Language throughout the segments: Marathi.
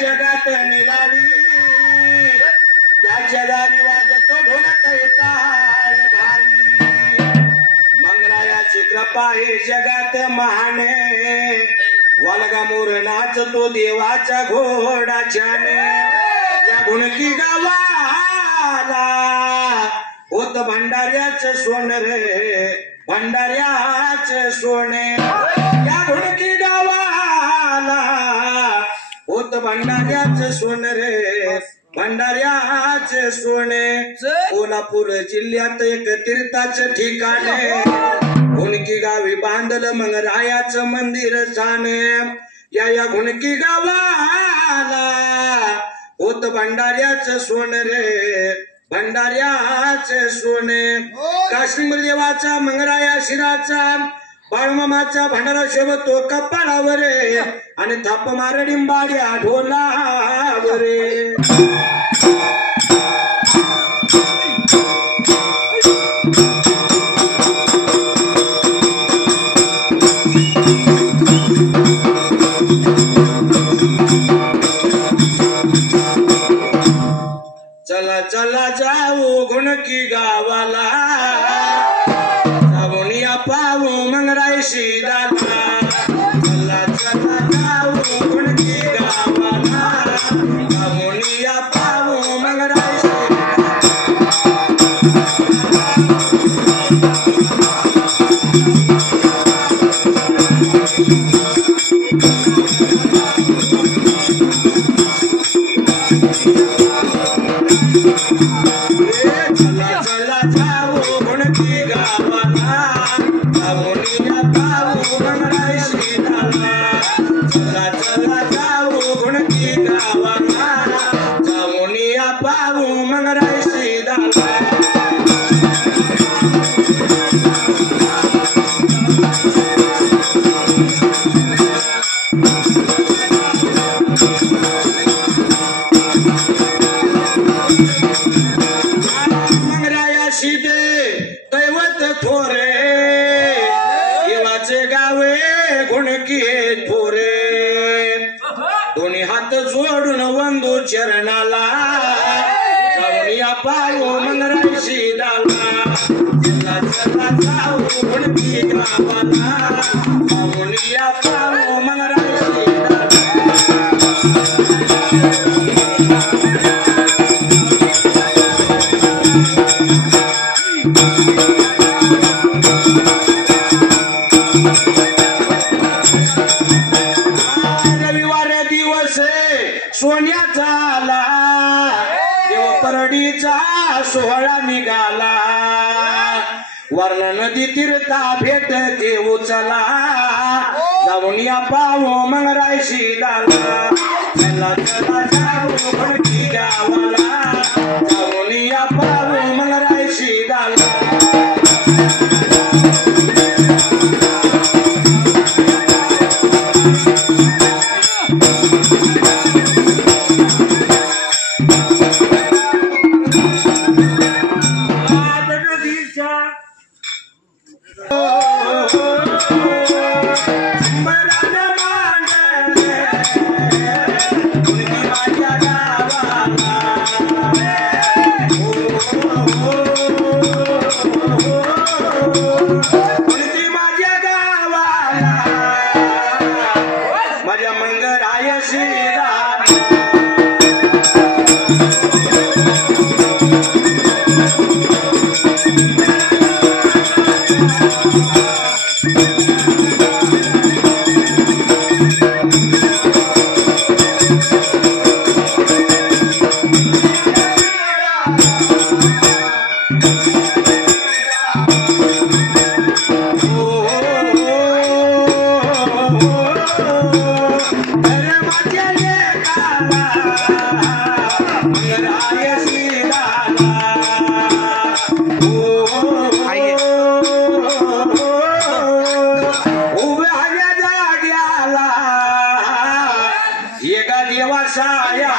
जगात निराळी त्याच्या दारी वाजतो ढोलक ताळ भारी मंगळायाची कृपा हे जगात महाने वालगा मोर नाचतो देवाच्या घोडाच्याने या गुणकी गावाला होत भंडाऱ्याच सोन रे भंडाऱ्याच सोने या गुणकी गावाला होत भंडाऱ्याच सोन रे भंडाऱ्याच सोने कोल्हापूर जिल्ह्यात एक तीर्थाचं ठिकाणे गुणकी गावी बांधलं मग रायाचं मंदिर छाने या गुणकी गावाला होत भंडाऱ्याच सोन रे भंडाऱ्याच सोने काश्मीर देवाचा मंगराया शिराचा बाळमामाचा भंडारा शोभतो कपाळावर आणि थाप मार डिंबाड्या ढोलावर चला चला जाऊ गुणकी गावाला जाऊन या पाहू मंगरायशी दादा चला चला जाऊ गुणकी गावाला जाऊन या पाहू मंगरायशी चला चला जाऊ गुणकी गावाला जाऊन या पाहू मंगरायशी दादा चला चला जाऊ गुणकी गावाला जाऊन या पाहू मंगरायशी दादा दैवत थोरे देवाचे गावे गुणकी थोरे दोन्ही हात जोडून वंदू चरणाला जाऊन या पाहू मंगरायशी दाला चला चला जाऊ गुणकी गावाला जाऊन या पाहू मंगरायशी रविवार दिवस सोन्याचा आला देव परडीचा सोहळा निघाला वर्ण नदी तीर्था भेट देऊ चला जाऊन या पाहू मंगरायशी दाला चला चला जाऊ गुणकी गावाला जाऊन या पाहू मंगरायशी दाला माझ्या मंगरायशी एका देवासाया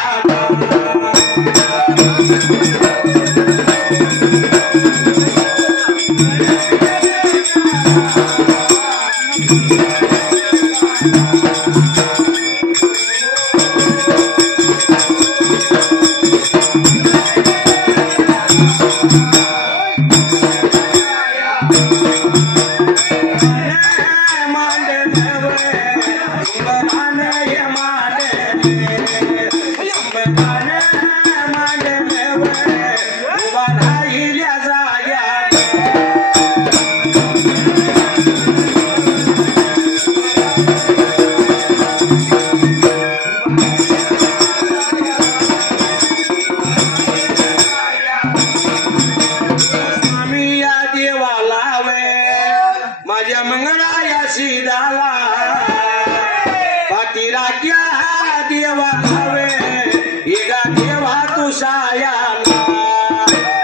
राया लावे एका देवा तू सायाला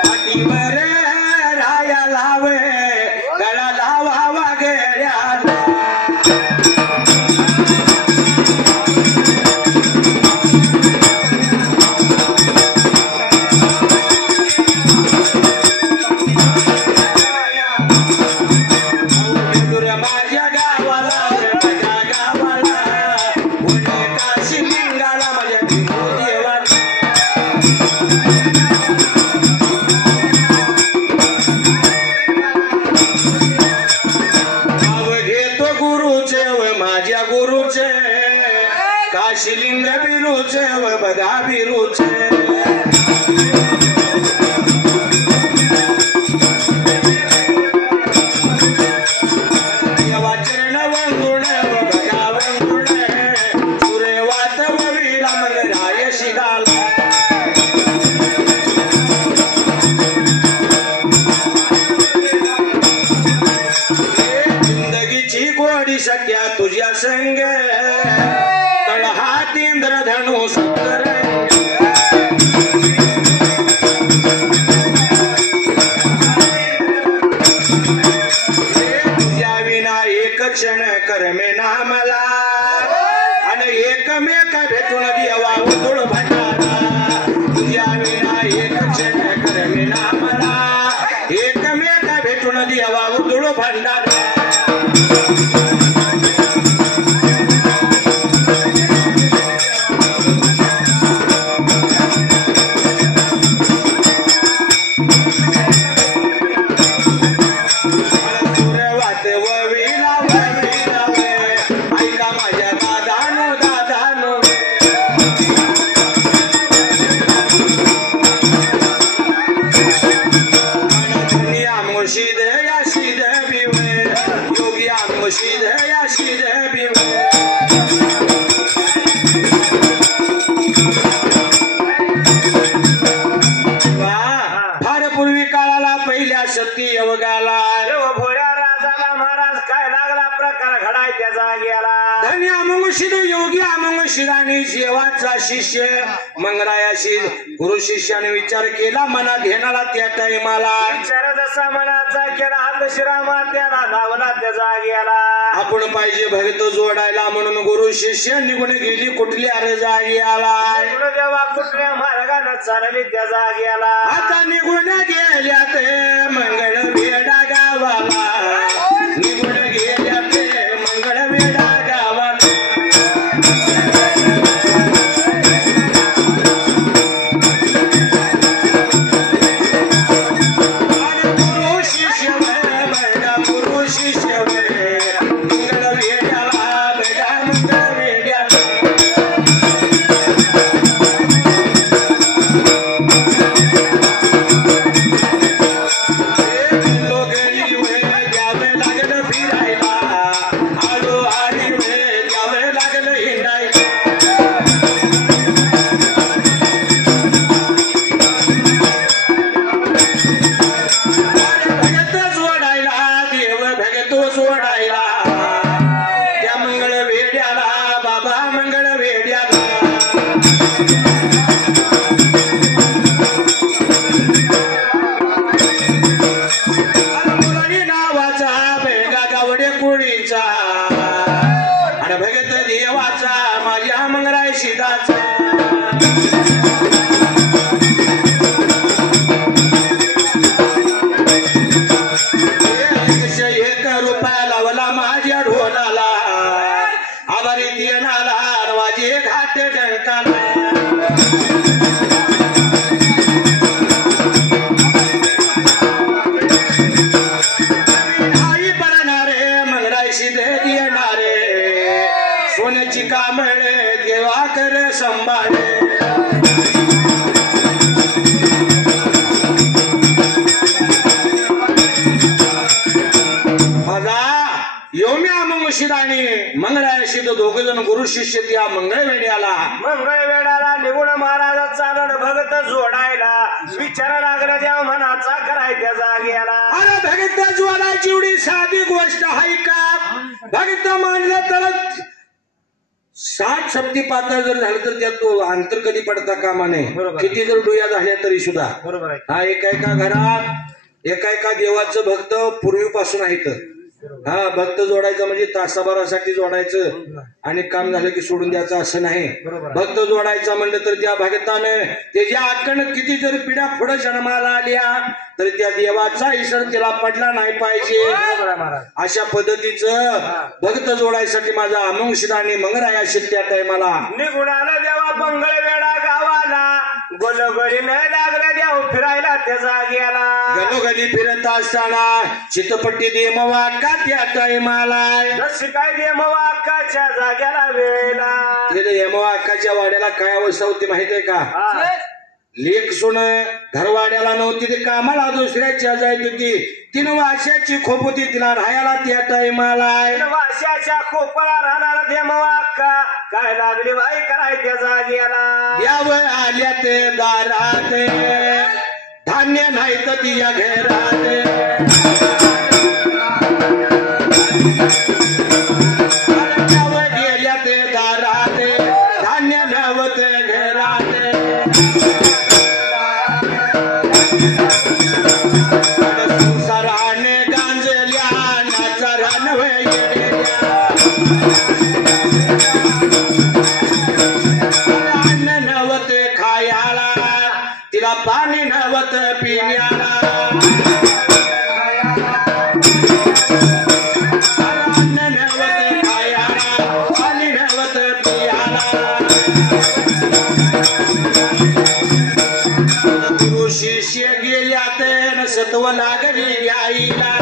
पाठीवर राया लावे गळा लावावा गेल्याला माझ्या गावाला माझ्या गावाला पुणे काशी लिंगाला माझ्या देवाला नाव घेतो गुरुचे व माझ्या गुरुचे काशीलिंग बिरूचे व बघा बिरूचे चरण वंगुण व बघा वंगुण सुरे वात ववीला मग राय शिगाला जिंदगीची गोडी सख्या तुझ्या संग तळहात इंद्रधनु सुतरंग तुझ्या विना एक क्षण करमे ना मला आणि एकमेक भेटून देवा उतुळ भंडारा तुझ्या विना एक क्षण करमे ना मला एकमेक भेटून देवा उतुळ भंडारा सुरवात ववीला ववीला वे ऐका माझ्या दादानो दादानो दुनिया मुर्शिद या शिद बिवे योगी मुर्शिद या शिद बिवे फार पूर्वी काळाला पहिल्या सती अवगाला भोळ्या राजाला महाराज काय लागला प्रकार घडायच्या जाग्याला धन्य अमंगशिद योगी अमंगशिद आणि जेवाचा शिष्य मंगरायाशी गुरु शिष्याने विचार केला मनात घेणारा त्या टाइमाला विचार जसा मनाचा केला हात शिरामा त्याला धावला त्या जाग्याला आपण पाहिजे भक्त जोडायला म्हणून गुरु शिष्य निघून गेली कुठल्या रे जाग्याला देवा कुठल्या मार्गाने चालली त्या जाग्याला आता निघून गेल्या ते मंगळ वेडा गावाला निघून गेल्या ते मंगळ वेडा गावाला गुरु शिष्य बडा गुरु शिष्य मंगळ वेड्याला बडा मंगळ वेड्याला सोडायला त्या मंगळ वेड्याला बाबा मंगळ वेड्याला मुलानी नावाचा बेगा गावडे कुळीचा आणि भगत देवाचा माझ्या मंगराय शिदाचा एक रुपया लावला माझ्या ढोलाला आभारी देणाला माझे घाट डंकाला आई पडणारे मंगरायशी दे देणारे सोन्याची कामळे देवा कर संभाळे योम्या आणि मंगळाशी दोघ जण गुरु शिष्य त्या मंगळवेड्याला निगुण महाराज चालण भगत जोडायला विचार लागला देव मनाचा करायच्या जाग्याला अरे भगत जोडायची एवढी साधी गोष्ट आहे का भगत मानलं तर 60 सप्ती पातळ जर झालं तर त्यात तो अंतर कधी पडता कामा नये. बरोबर. किती जर डोया झाल्या तरी सुद्धा बरोबर आहे. हा एका घरात एका देवाचं भक्त पूर्वीपासून आहेत. हा भक्त जोडायचं म्हणजे तासाभरासाठी जोडायचं आणि काम झालं की सोडून द्यायचं असं नाही. बरोबर. भक्त जोडायचं म्हणलं तर त्या भक्तानं त्याच्या आकण किती जर पिढ्या पुढे जन्माला आल्या तर त्या देवाचा इसर त्याला पडला नाही पाहिजे. बरोबर आहे महाराज. अशा पद्धतीचं भक्त जोडायसाठी माझा अमंगशिदानी मंगराया शिट्ट्या टायमाला निघून आला देवा बंगळ वेळा गावाला गोलगोली न लागला देव फिरायला त्या जाग्याला गलोगली फिरत असताना चितपट्टी देमवा का त्या टायमाला जशी काय देव अक्काच्या जाग्याला वेळेला तिथे यमवा अक्काच्या वाड्याला काय अवस्था होती माहितीये का? हा. लेख सुन घरवाड्याला नव्हती ते कामाला दुसऱ्याच्या जायत होती. 3 वर्षाची खोप होती तिला राहायला त्या टायमाला. वाशाच्या खोपला राहणार देव अक्का काय लागली बाई कराय त्या जाग्याला याव आल्या ते दारात धान्य नाही तर तिच्या घरात गेल्या ते दारात धान्य नवत घरात संसाराने गांजल्या नाचारान अन्न नवत खायाला तिला पाणी नवत पिण्याला अन्न नवत खायाला पाणी नवत पियाला गुरु शिष्य गेल्यात सत्व लागली आईला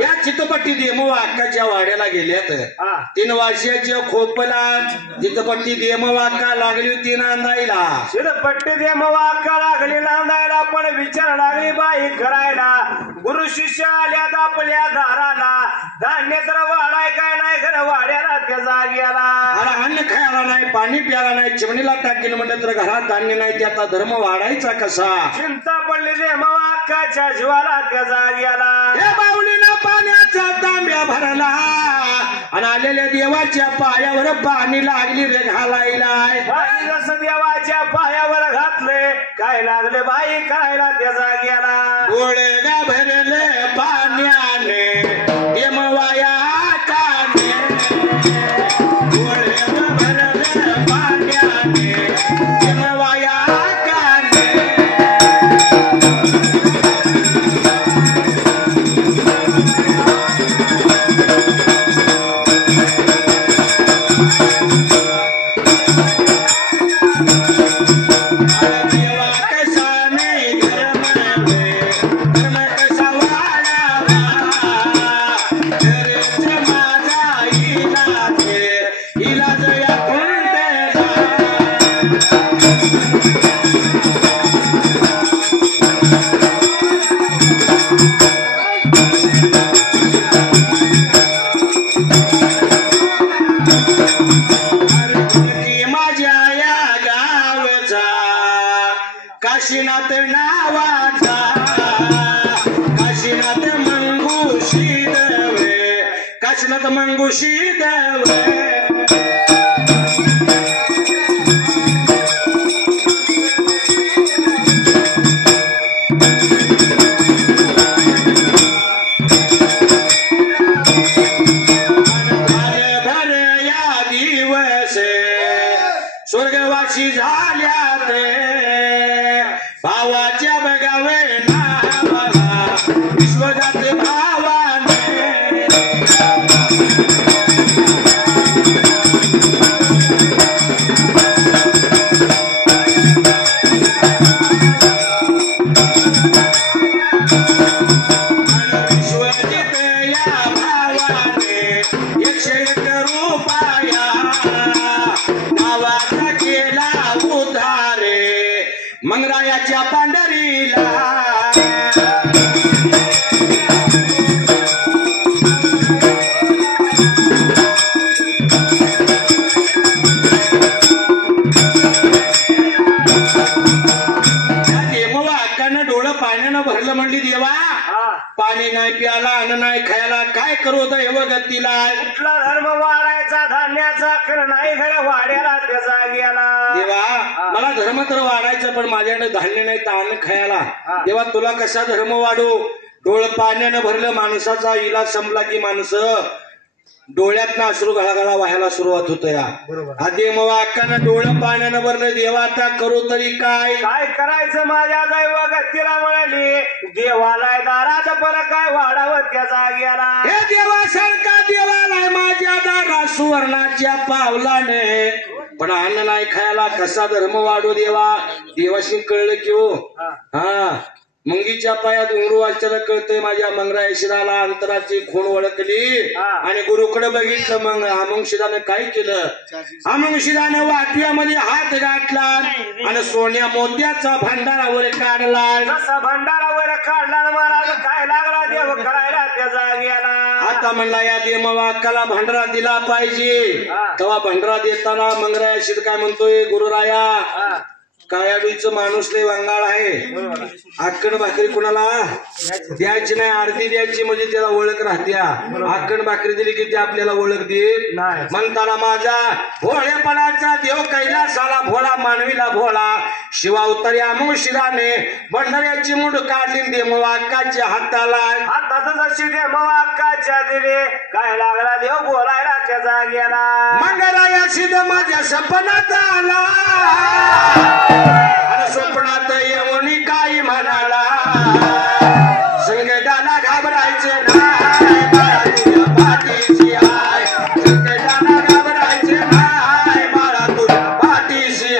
या चितपट्टी देमो अक्काच्या वाड्याला गेल्यात. हा. 3 वर्षाच्या खोपला चितपट्टी देमो अक्का लागली होती नांदायला. शिरपट्टी देव अक्का लागली नांदायला पण विचार लागली बाई करायला गुरु शिष्य आल्यात आपल्या दाराला धान्य तर वाढाय काय नाही घर वाड्याला त्या जाग्याला अरे अन्न खायला नाही पाणी प्यायला नाही चिमणीला टाकेल म्हणलं तर घरात धान्य नाही त्याचा धर्म वाढायचा कसा? चिंता पडली देव अक्काच्या जीवाला त्या जाग्याला हे बाहुलीला पाण्याचा तांब्या भरला आणि आलेल्या देवाच्या पायावर पाणी लागली रे घालायला. बाई जसं देवाच्या पायावर घातले काय लागले बाई करायला त्या जाग्याला गोळे गा भरले पाण्याने यमवाया काने गोळे गा भरले पाण्याने यमवाया काने देवा कसा नाही धर्मावे धर्म कसा वाढावा घरच माझा इलाज या कोणत्याला की माझ्या या गावचा काशीनाथ नावाचा काशीनाथ मंगुशी दवे काशीनाथ मंगुशी दवे भर या दिवस स्वर्गवासी झाल्या ते भावाच्या बघावे नावाला विश्वजात भावाने विश्वजित या भावाने 101 रुपया नावाचा केला उधारे मंगरायाच्या पांढरीला देवा अक्कानं डोळं पाण्यानं भरलं म्हणली देवा हा. पाणी नाही प्याला अन्न अन्न नाही खायला काय करू दैव गतीला कुठला धर्म वाढायचा धान्याचा खरं नाही खरं वाड्याला त्याचा गेला देवा मला धर्म तर वाढायचं पण माझ्याकडे धान्य नाही तर अन्न खायला देवा तुला कसा धर्म वाढू डोळ पाण्यानं भरलं माणसाचा इलाज संपला की माणसं डोळ्यातनं अश्रू घळाघळा व्हायला सुरुवात होत या आधी मग अक्कानं डोळं पाण्यानं भरलं देवा आता करू तरी काय काय करायचं माझ्या दैव गतीला म्हणाली देवाला दारात पर काय वाढावं त्याचा गेला हे देवासारखा देवाला माझ्या दारा सुवर्णाच्या पावलाने पण अन्न नाही खायला कसा धर्म वाढू देवा देवाशी कळलं की हो हा मंगीच्या पायात उमरू वाचायला कळतंय माझ्या मंगराय शिराला अंतराची खूण ओळखली आणि गुरुकडे बघितलं मग अमंगशिराने काय केलं अमंगशिराने वाटव्यामध्ये हात गाठला आणि सोन्या मोत्याचा भंडारावर काढला जसा भंडारावर काढला महाराज काय लागला देव करायला त्याचा गेला आता म्हणला या देवाकाला भंडारा दिला पाहिजे तेव्हा भंडारा देताना मंगराय शिर काय म्हणतोय गुरुराया कायाडीचं माणूस लय वंगाळ आहे आकण भाकरी कुणाला द्यायची नाही आरती द्यायची म्हणजे त्याला ओळख राहत्या आकण भाकरी दिली की ते आपल्याला ओळख देत म्हणताना माझा भोळेपणाचा देव कैलासाला भोळा मानवीला भोळा शिवावतारी अमोग शिराने भंडाऱ्याची मुंड काढली देव अक्काच्या हाताला हातात जशी देव अक्काच्या दिले काय लागला देव बोलायला त्याचा गेला मंगराया सिद्ध माझ्या सपनात आला आणि स्वप्नात येऊन काही म्हणाला संकटाला घाबरायचे नाही बाळा तुझ्या पाठीशी आहे संकटाला घाबरायचे नाही बाळा तुझ्या पाठीशी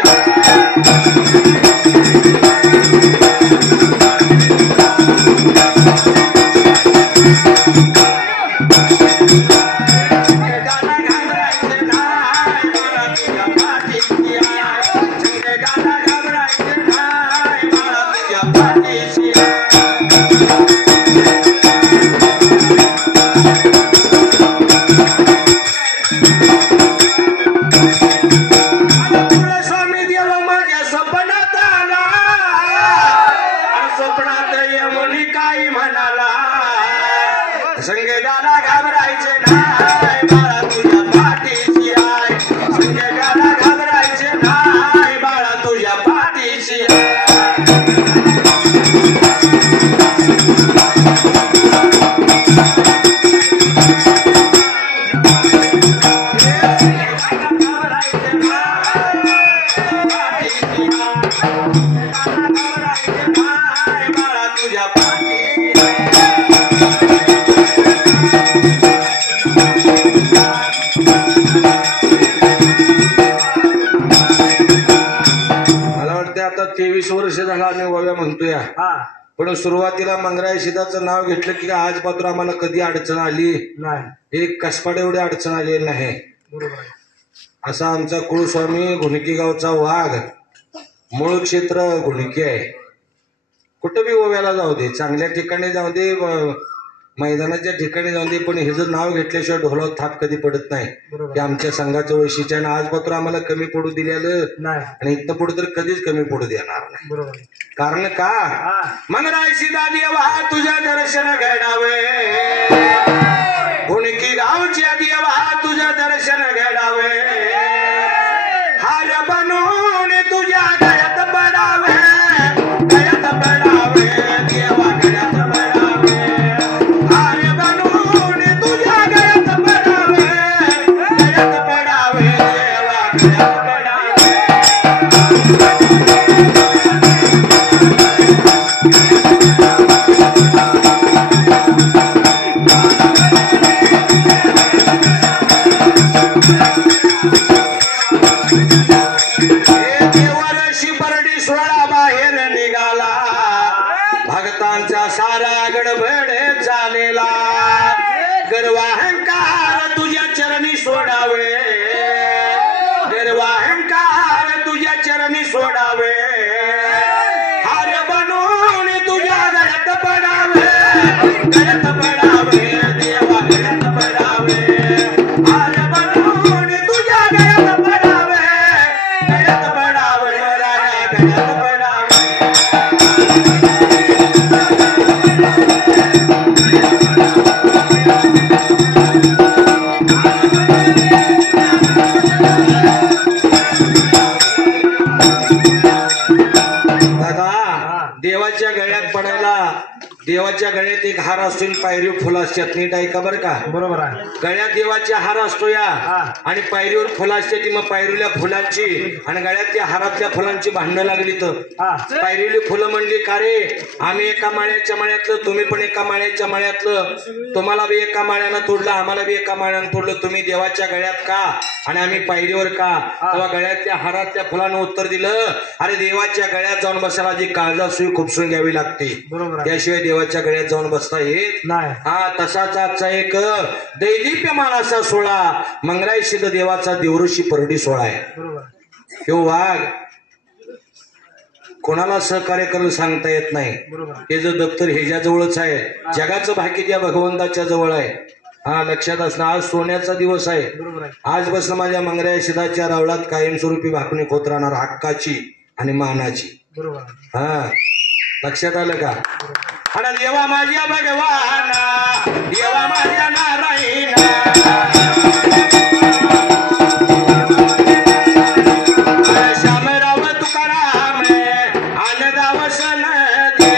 संकटाला घाबरायचे नाही बाळा तुझ्या पाठीशी आहे संकटाला घाबरायचे नाही बाळा तुझ्या पाठीशी बाळा तुझ्या पाठीशी आता 23 वर्ष झाला आम्ही वव्या म्हणतोय पण सुरुवातीला मंगराय सिद्धाचं नाव घेतलं की आज पात्र आम्हाला कधी अडचण आली नाही एक कसपाड एवढी अडचण आलेली नाही असा आमचा कुळस्वामी घुणकी गावचा वाघ मूळ क्षेत्र घुणकी आहे कुठं बी ओव्याला जाऊ दे चांगल्या ठिकाणी जाऊ दे मैदानाच्या ठिकाणी जाऊ दे पण हिचं नाव घेतल्याशिवाय ढोलावर थाप कधी पडत नाही की आमच्या संघाचं वैशिष्ट्य आणि आज मात्र आम्हाला कमी पडू दिलेलं आणि इथं पुढे तर कधीच कमी पडू देणार नाही कारण का मंगराय सिद्धा देवा तुझ्या दर्शन घडावे घुणकी गावच्या देवा तुझं दर्शन घडावे हार बनून तुझ्या गळ्यात पडावे गळ्यात पडावे देवा गळ्यात पडावे भक्तांचा सारा गडबड झालेला गर्वाहंकार तुझ्या चरणी सोडावे गर्वाहंकार तुझ्या चरणी सोडावे हार बनून तुझ्या गळ्यात पडावे गळ्यात पडावे देवा गळ्यात पडावे हार बनून तुझ्या गळ्यात पडावे गळ्यात पडावे राया गळ्यात पडावे देवाच्या गळ्यात एक हार असतो आणि पायरीवर फुलं असतात. नीट ऐका बरं का. बरोबर आहे. गळ्यात देवाचा हार असतो या हा. आणि पायरीवर फुलं असते ती. मग पायरील्या फुलांची आणि गळ्यातल्या हारातल्या फुलांची भांडणं लागली तर हा. पायरीली फुलं म्हणली का रे आम्ही एका माळ्याच्या माळ्यातलं, तुम्ही पण एका माळ्याच्या माळ्यातलं, तुम्हाला बी एका माळ्यानं तोडलं, आम्हाला बी एका माळ्यानं तोडलं, तुम्ही देवाच्या गळ्यात का आणि आम्ही पायरीवर का. तेव्हा गळ्यातल्या हारातल्या फुलानं उत्तर दिलं, अरे देवाच्या गळ्यात जाऊन बसायला जी काळजासुई खुपसून घ्यावी लागते, बरोबर आहे. त्याशिवाय देवाच्या गळ्यात जाऊन बसता येत नाही. हा. तसाच आजचा एक दैदिप्यमान असा सोहळा मंगराई सिद्ध देवाचा देवऋषी परडी सोहळा आहे. बरोबर. ह्यो वाघ कोणाला सहकार्य करून सांगता येत नाही. बरोबर. हे जर दप्तर ह्याच्या जवळच आहे, जगाचं भाग्य त्या भगवंताच्या जवळ आहे. हा लक्षात असणं. आज सोन्याचा दिवस आहे. बरोबर आहे. आजपासून माझ्या मंगराई सिद्धाच्या रावळात कायमस्वरूपी भाकणी होत राहणार हक्काची आणि मानाची. बरोबर. हा लक्षात आलं का. आणि देवा माझ्या भगवाना, देवा माझ्या नारायणा, श्यामराव तुकाराम आनंदाव सन दे,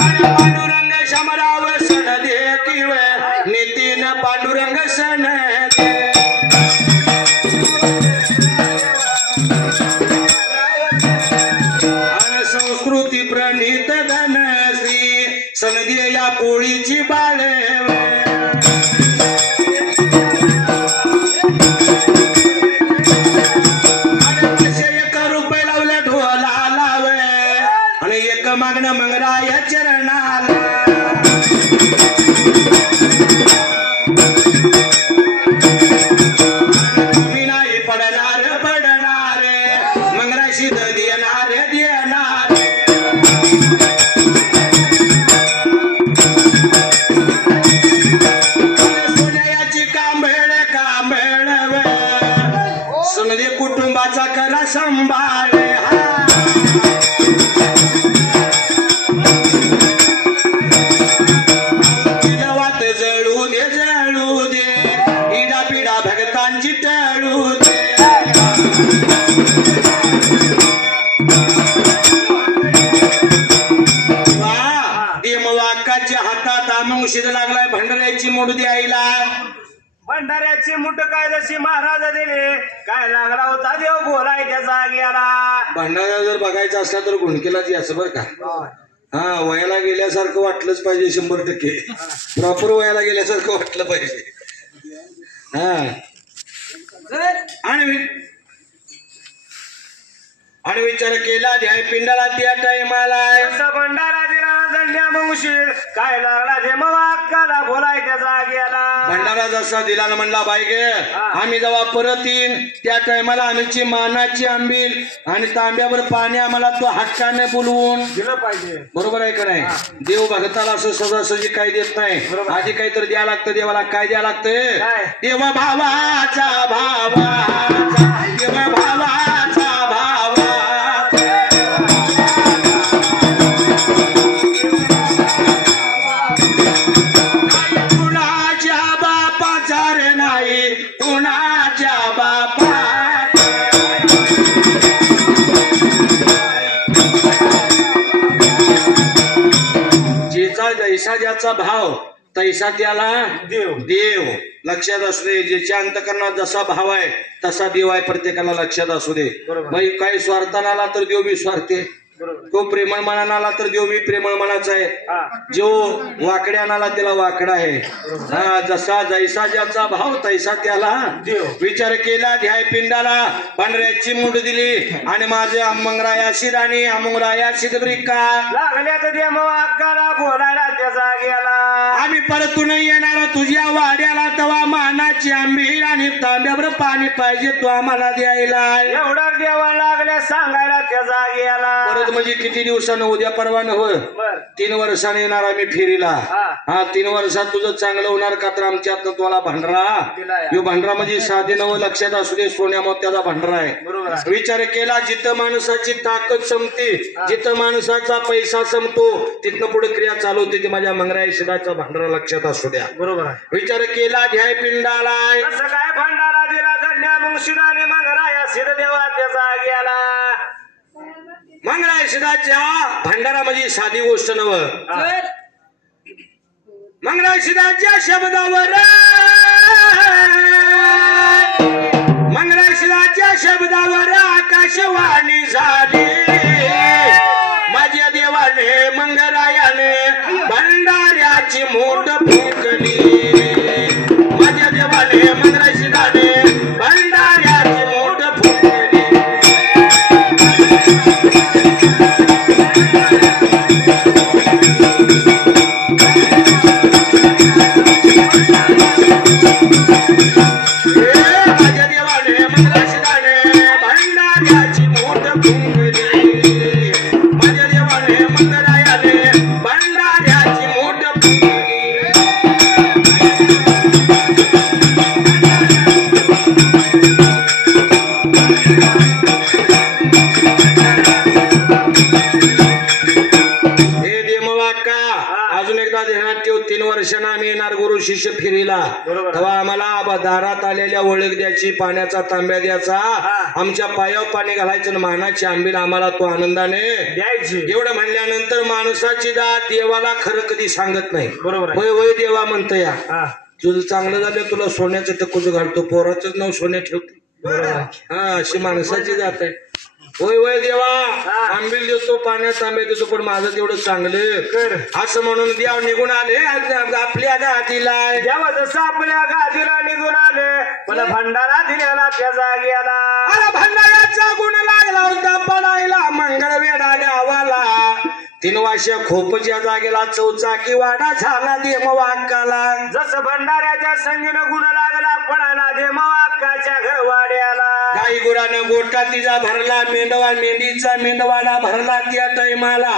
आणि पांडुरंग श्यामराव सन दे किव नितीन पांडुरंग सन दे. संस्कृती प्रणित धनश्री सनदी या पोळीची बाळे, एक रुपये लावले ढोला लावे आणि एक मागणं मंगराया चरणाला. मी नाही पडणार मंगराशी देणार देणार. सोन्याची कांबळ कांबळ सुनदे कुटुंबाचा कला संभाळ. वात जळू दे जळू दे, इडा पिडा भगतांची टळू दे. देमवाकाच्या हातात आमंशिद लागलाय भंडाऱ्याची मूठ द्यायला. भंडाऱ्याची मुठ काय जशी महाराज दिले, काय लागला होता देव बोलाय त्या जाग्याला. भंडारा जर बघायचा असला तर गुणकेलाच याचं बरं का. हा वयाला गेल्यासारखं वाटलंच पाहिजे 100%. प्रॉपर वयाला गेल्यासारखं वाटलं पाहिजे. हा आणि विचार केला ध्याय पिंडाला त्या टायमाला भंडारा दिला धन्या मुशीर, काय लागला दे मवाकाला बोलाय त्या जाग्याला. भंडारा जसा दिला ना म्हणला बाई गे आम्ही जेव्हा परत येईन त्या टायमाला आमची मानाची आंबील आणि तांब्यावर पाणी आम्हाला तो हक्काने बोलवून दिलं पाहिजे. बरोबर आहे का नाही. देव भगताला असं सहजासहजी काय देत नाही. आधी काहीतरी द्यावं लागतं देवाला. काय द्यावं लागतं. देव भावाचा भावाचा, देव भावाचा भावा, कुणाच्या बापाचा रे नाही कुणाच्या बापा. जैसा ज्याचा भाव तैसा त्याला देव. देव लक्षात असू दे. ज्याच्या अंतकरणात जसा भाव आहे तसा देव आहे. प्रत्येकाला लक्षात असू दे. मग काही स्वार्थानं आला तर देव बी स्वार्थी, तो प्रेमळ मनानं आला तर देव बी प्रेमळ मनाचा आहे. जो वाकड्यानं आला त्याला वाकडा आहे. हा जसा जैसा ज्याचा भाव तैसा त्याला देव. विचार केला ध्याय पिंडाला पांढऱ्याची मूठ दिली आणि माझे मंगराया शिद आणि अमंगराया शिद ब्रिका लागल्या तर दे मवाकाला बोलायला त्या जाग्याला. आम्ही परतून येणार तुझ्या वाड्याला, तवा मानाची आंबील आणि तांब्यावर पाणी पाहिजे तो आम्हाला द्यायला. एवढा देवा लागल्या सांगायला त्या जाग्याला. परत म्हणजे किती दिवसानं उद्या परवानं हो 3 वर्षाने येणार आम्ही फेरीला. हा 3 वर्षात तुझं चांगलं होणार का तर आमच्यात तुला भंडारा. ह्यो भंडारा म्हणजे साधे नवं लक्षात असू दे. सोन्या मोत्याचा भंडारा आहे. विचार केला जिथं माणसाची ताकद संपते, जिथं माणसाचा पैसा संपतो तिथनं पुढे क्रिया चालू होते. ती माझ्या मंगराई शिदाचा भंडारा लक्षात असू द्या. बरोबर आहे. विचार केला ध्याय पिंडाला कसं काय भंडारा दिला धन्या मुशिदाने मंगराया सिद्ध देवा त्या जाग्याला. मंगळाशिदाच्या भंडारा म्हणजे साधी गोष्ट नव. मंगळाशिदाच्या शब्दावर मंगळाशिदाच्या शब्दावर आकाशवाणी झाली. माझ्या देवाने मंगरायाने भंडाऱ्याची मोठ फुंकली. माझ्या देवाने मंगळाशिदाने भंडाऱ्याची मोठ फुंकली. आम्ही येणार गुरु शिष्य फिरीला. तेव्हा आम्हाला दारात आलेल्या ओळख द्यायची, पाण्याचा तांब्या द्यायचा, आमच्या पायावर पाणी घालायचं, मानाची आंबील आम्हाला तो आनंदाने द्यायची. एवढं म्हणल्यानंतर माणसाची दात देवाला खरं कधी सांगत नाही. बरोबर. वय वय देवा म्हणतो या तुझं चांगलं झालं तुला सोन्याचं टक्कूच घालतो, पोराचंच नाव सोन्या ठेवतो. हा अशी माणसाची जात आहे. होय होय देवा आंबील देतो, पाण्यात आंबे देतो, पण माझं तेवढं चांगलं कर असं म्हणून देव निघून आले आपल्या गादीला. देवा जसं आपल्या गादीला निघून आले मला भंडारा दिल्याला त्या जाग्याला. भंडाराचा गुण लागला होता पडायला मंगळ वेडा गावाला. 3 वर्षा खोपच्या जागेला चौचाकी वाडा झाला देमवाक्काला. जसं भंडाऱ्याच्या संगीनं गुण लागला पडायला देमवाक्काच्या घरवाड्याला. गाई गुरानं गोटा तिचा भरला, मेंढवा मेंढीचा मेंढवाडा भरला त्या टायमाला.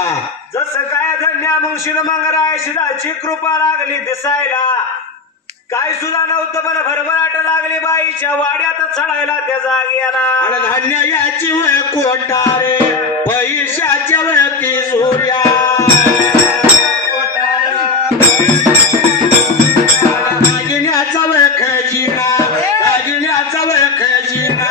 जसं काय धन्या मुंशीन मंगराय शिदाची कृपा लागली दिसायला. काय सुद्धा नव्हतं पण भरभराट लागली बाईच्या वाड्यात चढायला त्या जाग्याला. आणि धान्य याची वय कोटारे पैशाच्या वय तिजोऱ्या. दागिन्याचा वय खजिना, दागिन्याचा वय खजिना.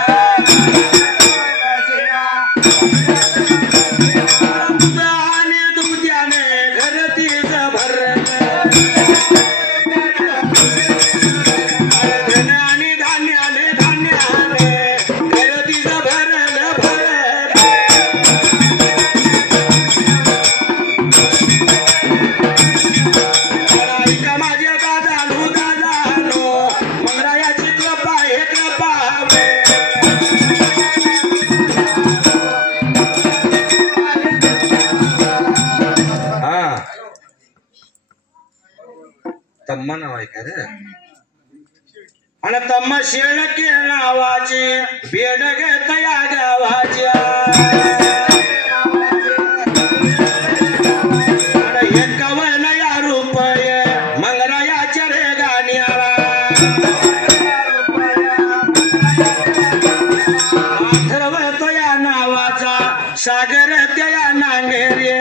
आणि दुमत्याने घर तिज भरलं. आणि धान्याने धान्याने घर तिज भरलं भरलं. माझ्या दादानो दादानो मंगरायाची कृपा हे कृपा. तम्मा नाव आहे का रे? आणि तम्मा शेळके नावाचे बेडग तया गावाच्या. आणि 51 रुपये मंगरायाच्या रे गाण्याला. अथर्व तया नावाचा सागर तया नांगेरे.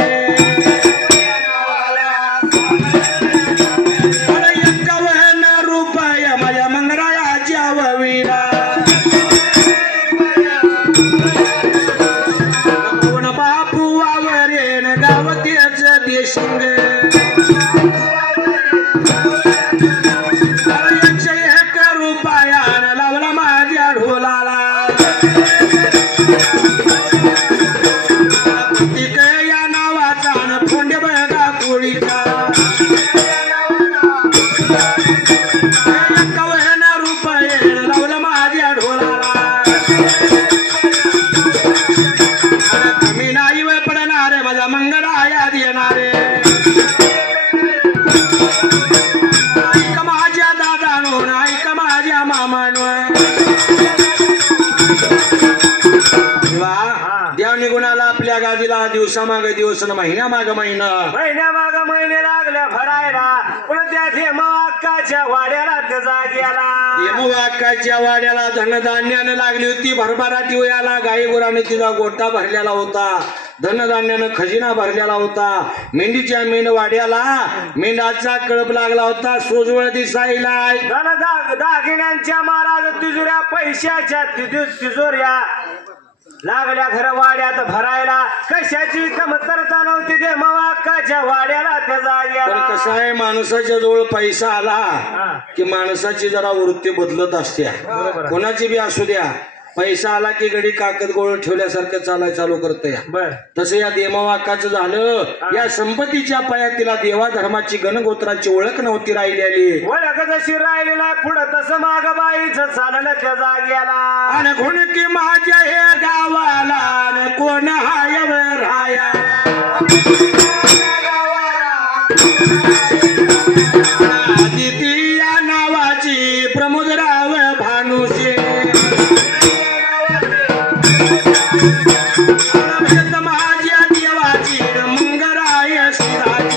गुणाला आपल्या गादीला दिवसा माग दिवस महिन्या माग महिना महिने लागल्या भरायला. पण त्या धेमवाक्काच्या वाड्याला त्या जाग्याला. धेमवाक्काच्या वाड्याला धनधान्यानं लागली होती भरभराटी वयाला. गाई गुराने तिचा गोटा भरलेला होता, धनधान्यानं खजिना भरलेला होता. मेंढीच्या मेंढवाड्याला मेंढाचा कळप लागला होता, सोजवळ दिसायला. दागिन्यांच्या महाराज तिजोऱ्या, पैशाच्या तिजोऱ्या लागल्या घर वाड्यात भरायला कशाची कमतरता नव्हती ते मवाकाच्या वाड्याला त्या पण जाग्याला. कसं आहे माणसाच्या जवळ पैसा आला हा. की माणसाची जरा वृत्ती बदलत असते. बरोबर. कोणाची बी असू द्या, पैसा आला की गडी काकद गोळ ठेवल्यासारखं चालाय चालू करत या. बर तसं या देवावाकाचं झालं. या संपत्तीच्या पायात तिला देवा धर्माची गणगोत्राची ओळख नव्हती राहिलेली. ओळख जशी राहिलेला पुढं तसं माग बाईच चाललं त्या जाग्याला. आणि कोण की माझ्या हे गावाला आणि कोण हाय वर राया. आदिती या नावाची प्रमोदराव भानुशे माझ्या देवाची मंगराय श्रीराज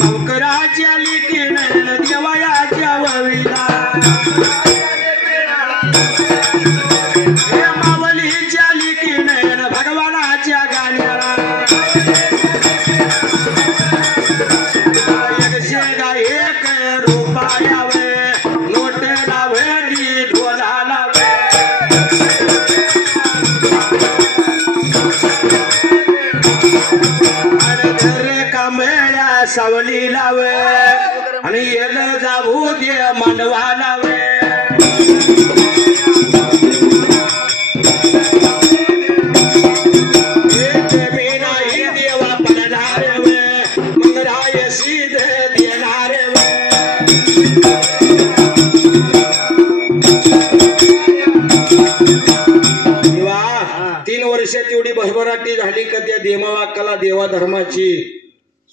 शंकराच्या लिखीन देवयाच्या वविला हे मावलीच्या लिखीन भगवानाच्या गाण्याला एक रुपयावे नोट लावे ढोला लावे. कांबळ्या सावली लावे आणि येल जाऊ दे मांडवा लावे. मी नाही देवा पडणार मग राय सीध देणार. तीन वर्षात एवढी भरभराटी झाली का त्या देवावाकाला देवा धर्माची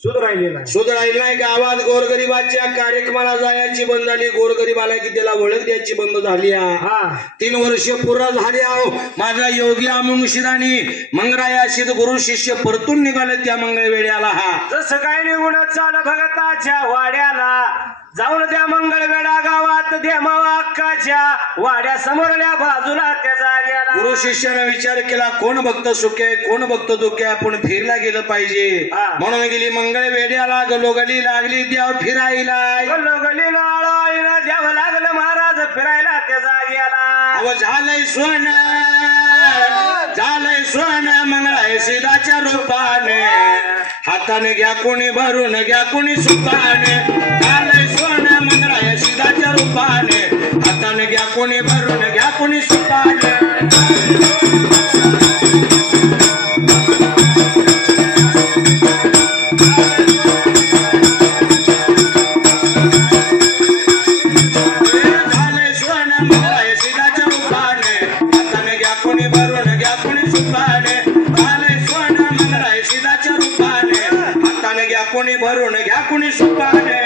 सुध राहिलेला सुध राहिली नाही. गावात गोरगरिबाच्या कार्यक्रमाला जायची बंद झाली. गोरगरीब आला की त्याला ओळख द्यायची बंद झाली. 3 वर्ष पूर्ण झाली. आहो माझा योगी अमुंशिराणी मंगराया सिद्ध गुरु शिष्य परतून निघाले त्या मंगळवेड्याला. जसं काय निघून चाल भगताच्या वाड्याला जाऊन त्या मंगळवेढा गावात देवावाकाच्या वाड्या समोरल्या बाजूला त्या जाग्याला गुरु शिष्याने विचार केला कोण भक्त सुखे कोण भक्त दुखे आपण फिरला गेलं पाहिजे. म्हणून गेली मंगळवेड्याला. गलोगली लागली देव फिरायला. गलोगली लाळाईला द्यावं लागलं महाराज फिरायला त्या जाग्याला. अव झालंय सोनं मंगळाय सिदाच्या रूपाने. हाताने घ्या कोणी भरून घ्या कोणी सुपाने. झालंय सोनं मंगळाय सिदाच्या रूपाने. हाताने घ्या कोणी भरून घ्या कोणी सुपाने. कोणी भरून घ्या कोणी सुपाने.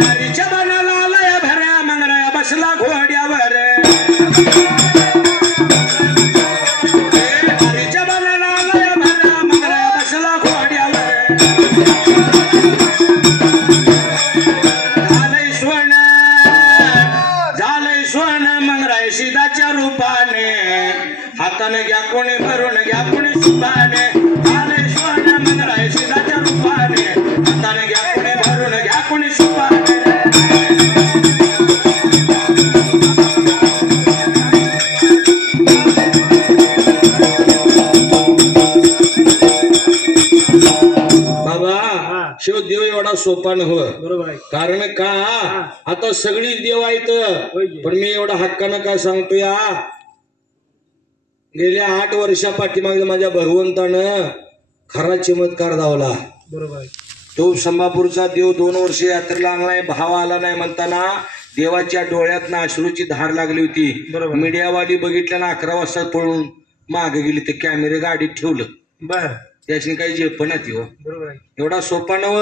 नारीच्या बनाला लय भऱ्या मंगराया बसला घोड्यावर. नारीच्या बनाला लय भऱ्या मंगराया बसला घोड्यावर. सिदाच्या रूपाने. हाताने घ्या कोणी भरून घ्या कोणी सुपाने. आले सोनं मंगराय सिदाच्या रूपाने. हाताने घ्या कोणी भरून घ्या कोणी सुपाने. बाबा शिव देव एवढा सोपा नव्ह. बरोबर आहे. कारण का आता सगळीच देव आहेत. पण मी एवढा हक्कानं काय सांगतो या गेल्या 8 वर्षापाठीमागे माझ्या भगवंतानं खरा चमत्कार धावला. बरोबर आहे. तो संभापूरचा देव 2 वर्ष यात्रेला आणलाय. भाव आला नाही म्हणताना देवाच्या डोळ्यात अश्रूची धार लागली होती. मीडियावाली बघितल्यानं 11 वाजता पळून मागे गेली. ते कॅमेरे गाडीत ठेवलं. बर त्याची काही झेपणात हो. बरोबर आहे. एवढा सोपा नव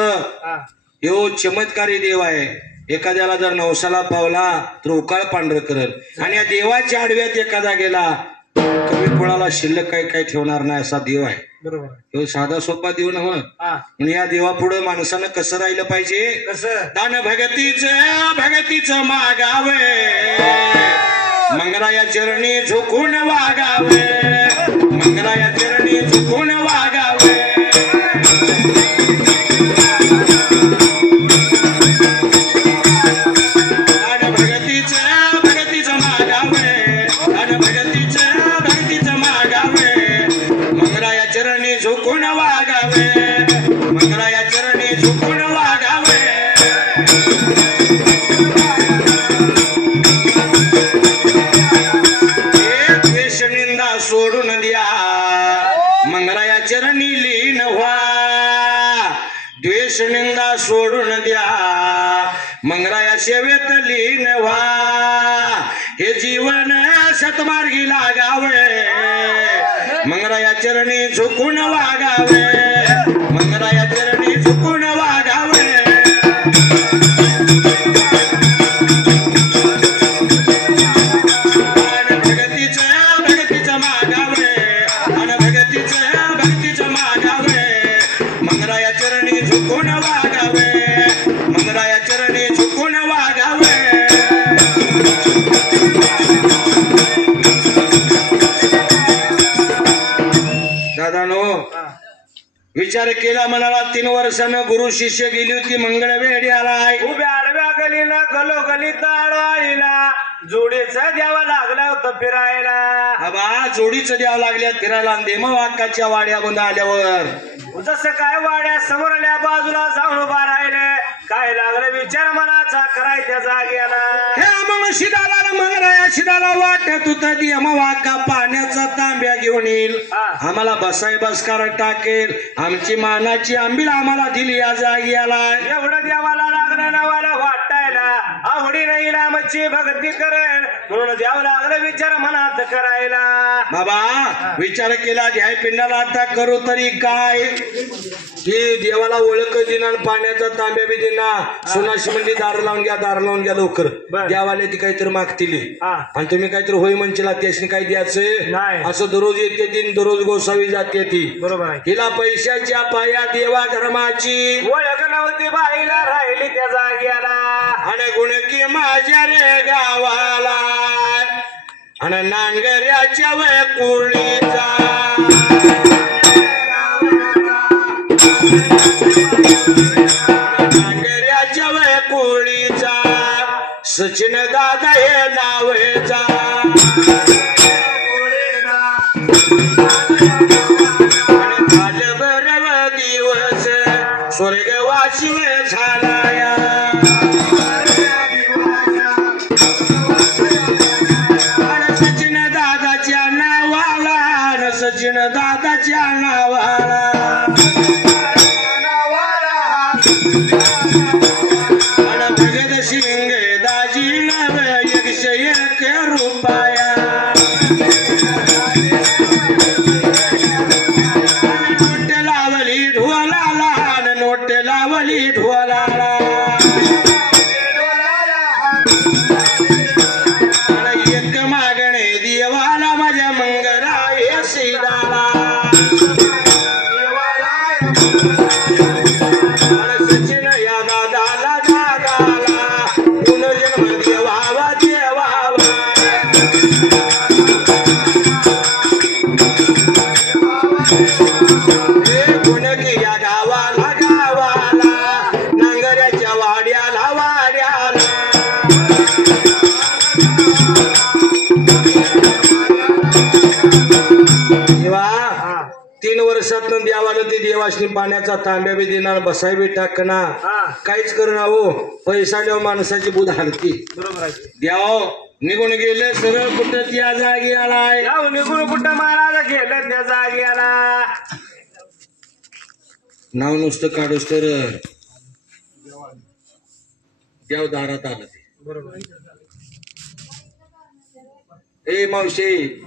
यो चमत्कारी देव आहे. एखाद्याला जर नवसाला पावला तर उकाळ पांढर करल. आणि या देवाच्या आडव्यात एखादा गेला कमी कोणाला शिल्लक काही काही ठेवणार नाही असा देव आहे. बरोबर. तो साधा सोपा देव नव्ह. आणि या देवापुढे माणसानं कसं राहिलं पाहिजे. कसं दान भगतीचं मागावे मंगराया चरणी झुकून वागावे, मंगराया चरणी झुकून वागावे. आणि भगतीचं मागावे, आणि भगतीचं मागावे. मंगराया चरणी झुकून वागावे, मंगराया चरणी झुकून वागावे. द्वेष निंदा सोडून द्या, मंगराया चरणी लीन व्हा. द्वेष निंदा सोडून द्या, मंगराया सेवेत लीन व्हा. हे जीवन शतमार्गी लागावे, मंगराया चरणी झुकून वागावे, मंगराया चरणी झुकून वागावे. आणि भगतीचं मागावे, आणि भगतीचं मागावे. मंगराया चरणी झुकून वागावे, मंगराया चरणी झुकून वागावे. दादानो, विचार केला मनाला 3 वर्षानं गुरु शिष्य गेली होती मंगळवेढी आलाय. उभ्या आडव्या गलीला गलोगलीत आडवाळीला जोडीचं द्यावं लागलं होतं फिरायला. बाबा जोडीचं द्यावं लागल्या फिरायला. देम वाक्याच्या वाड्या बंद आल्यावर जसं काय वाड्या समोरल्या बाजूला जाऊन उभा राहिले, काय लागलं विचार मनाचा करायच्या जाग्याला. हे मग शिदाला मंगराया शिदाला वाटत होतं देम वाका पाण्याचा तांब्या घेऊन येईल, आम्हाला बसाय बसकार टाकेल, आमची मानाची आंबील आम्हाला दिली या जाग्याला. एवढं देवाला लागलं नावाला वाटायला, आवडी नाही आमची भक्ती करेल म्हणून द्यावं लागलं विचार मनात करायला. बाबा विचार केला ध्याय पिंडाला आता करू तरी काय. ही देवाला ओळख दिना, पाण्याचा तांब्या बी दिना. सोनाशी म्हणजे दार लावून घ्या लवकर. देवाला ती काहीतरी मागतील आणि तुम्ही काहीतरी होई म्हणशीला त्याशी काही द्यायचं असं दररोज येते ती, दररोज गोसावी जाते ती. बरोबर आहे. हिला पैशाच्या पाया देवा धर्माची ओळख नव्हती बाईला राहिली त्या जाग्याला. आणि गुणकी माझ्या रे गावाला, आणि नांगऱ्याच्या वय कुळीचा. नांगऱ्याच्या वय कुळीचा, सचिन दादा हे नावेचा. झालं बरं दिवस स्वर्गवासी झालाया. सचिन दादाच्या नावाला, सचिन दादाच्या नावाला. आणि भगत शिंगे दाजी नव 101 रुपया. नोट लावली ढोलाला, नोट लावली ढोलाला. एक मागणे देवाला माझ्या मंगराय सीताला. सचिन या दादाला पुनर्जन्म देवावा देवावा. गुणकी या गावाला नांगऱ्याच्या वाड्याला देवा. 3 वर्षातून देवाला ते देवाशी पाण्याचा तांब्या बी देणार, बसाय बी टाकणार, काहीच करणार. हो पैसा देव माणसाची बुध हलती. बरोबर आहे. देव निघून गेले सरळ कुठं त्या जागी आलाय. निघून कुठं महाराज गेलं त्या जाग्याला. नाव नुसतं काढूस तर देव दारात आलं. बरोबर. ए मावशी